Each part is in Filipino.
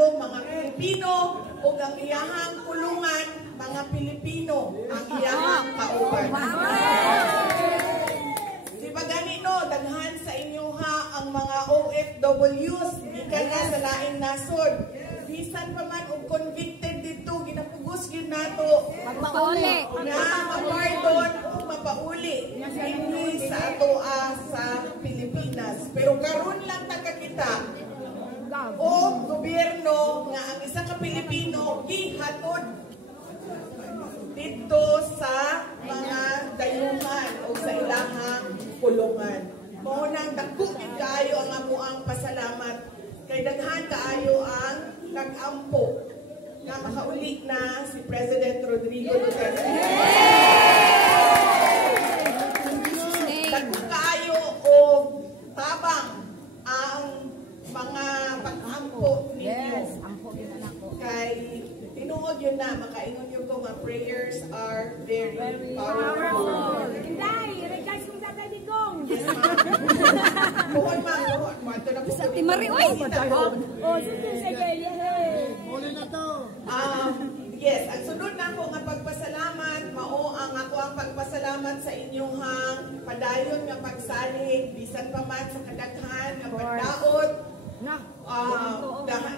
Estado, mga Pilipino, o ang iyahang kulungan, mga Pilipino, ang iyahang kauban. Di ba ganito, daghan sa inyo ha, ang mga OFWs, gikan na sa laing nasod. Bisan pa man og convicted dito, ginapugos yun nato. Mapauli. Mapardon o mapauli. Hindi sa ato sa Pilipinas. Pero karon lang kita o gobyerno nga ang isa ka Pilipino gihatod dito sa mga dayuhan o sa ilahang kulungan. Mao nang dako gid kaayo ang amuang pasalamat kay daghan kaayo ang nag-ampo nga makauli na si President Rodrigo Duterte. Dagko kaayo o tabang ang mga pag-ampo ninyo. Kay tinuod yun na, makaingon yun ko nga prayers are very powerful. Yes, ma'am. Buhon, ma'am. Buhon. Ito na po. Sa Timari, oy! Yes, ang sunod na ako nga pagpasalamat, mao ang ako ang pagpasalamat sa inyong padayon nga pagsalig, bisan pa man sa kadaghan nga pagdaot,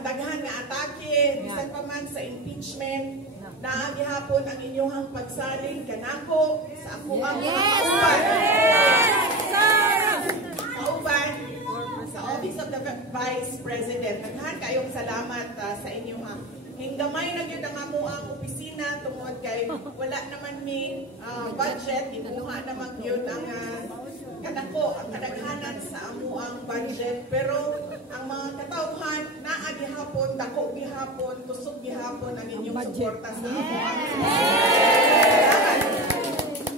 daghan nga atake, bisan pa man sa impeachment, na gihapon ang inyong pagsalig kanako sa ako ang kauban sa Office of the Vice President. Daghan kayong salamat sa inyong hinggamay na gyud ang amo ang opisina tungod kay wala naman mi budget, ibuha naman gyud ang kanako ang kadaghanan sa amo ang budget, pero ang mga katawhan naa gihapon, dako gihapon, kusog gihapon ang inyong suporta sa amo ang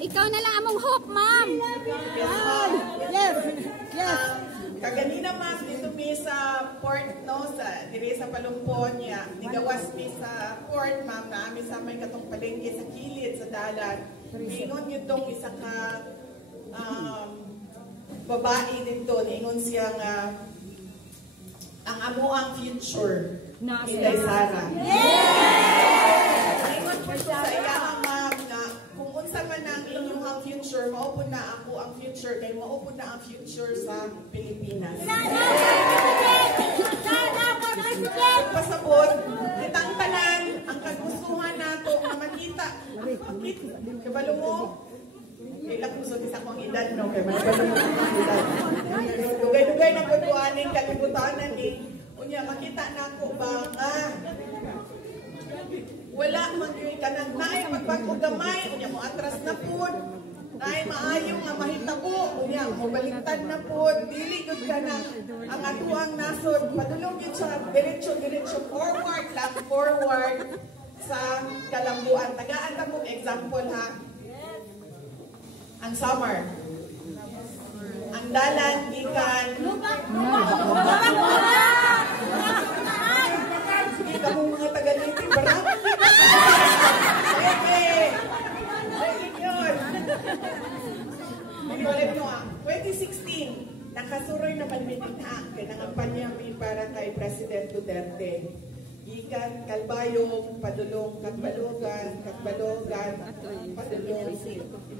Ikaw na lang among hope, ma'am. Yes. Kaganina mas dito mi sa port, no, sa diri sa Palumpon niya, nigawas mi sa port, ma'am, na ami sa may katong palengke sa kilid sa dalan. Mingon yun tong isa ka babae dito, ningon siya nga ang amo ang future ni Sara. Ningon po sa iyang ma'am na kung unsa man ang inyong future, maupo na ako ang future, kay maupo na ang future sa Pilipinas. Pasabot, kitang tanan, ang kagustuhan nato na makita. Kabalo mo, kailan kung sa isa kong edad, no? Kaya malabalo mo ang edad. Dugay-dugay na pagkuhanin, kalibutanan eh. Unya, makita na ako ba wala magyuy ka nang naay pagpag-ugamay, unya mo atras na po. Naay maayo nga mahitabo, unya mo baliktad na po. Dili gud ka na ang atuang nasod, padulong yun siya, diretso forward lang, forward sa kalambuan. Tagaan ta mong example ha. Ang summer. Ang dalan gikan Kita mo mga taga-native, barang. Ayun. 2016, nakasuroy naman minita kay nangampanya mi para kay President Duterte. Gikan Kalbayong, Padulong, Katbalogan, Padulong,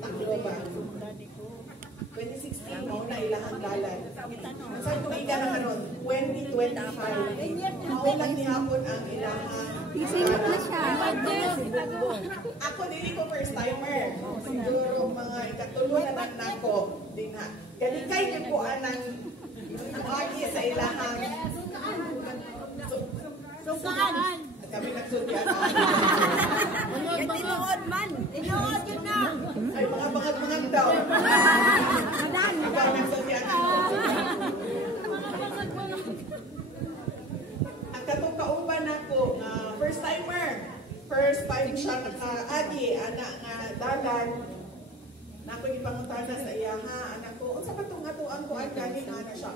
Tacloban. 2016 mo na ilahang dalan. Saan tumiga naman nun? 2025. Mao lang nihapon ang ilahang ako dili ko first timer. Siguro mga ikatuloy na nako din ha. Galikay niyo po anang agi sa ilahang sukaan. Kami nagsulyan. Tinuod man. Tinuod yun na. Ay, mga bangag-bangag daw. Ikaw nagsulyan. Ang katong kauban ako, first timer. First time siya naka-agi, anak nga dagan. Nako'y ipangutana sa iya, ha, anak ko. Unsa ba itong atuang ko ang gani nga na siya?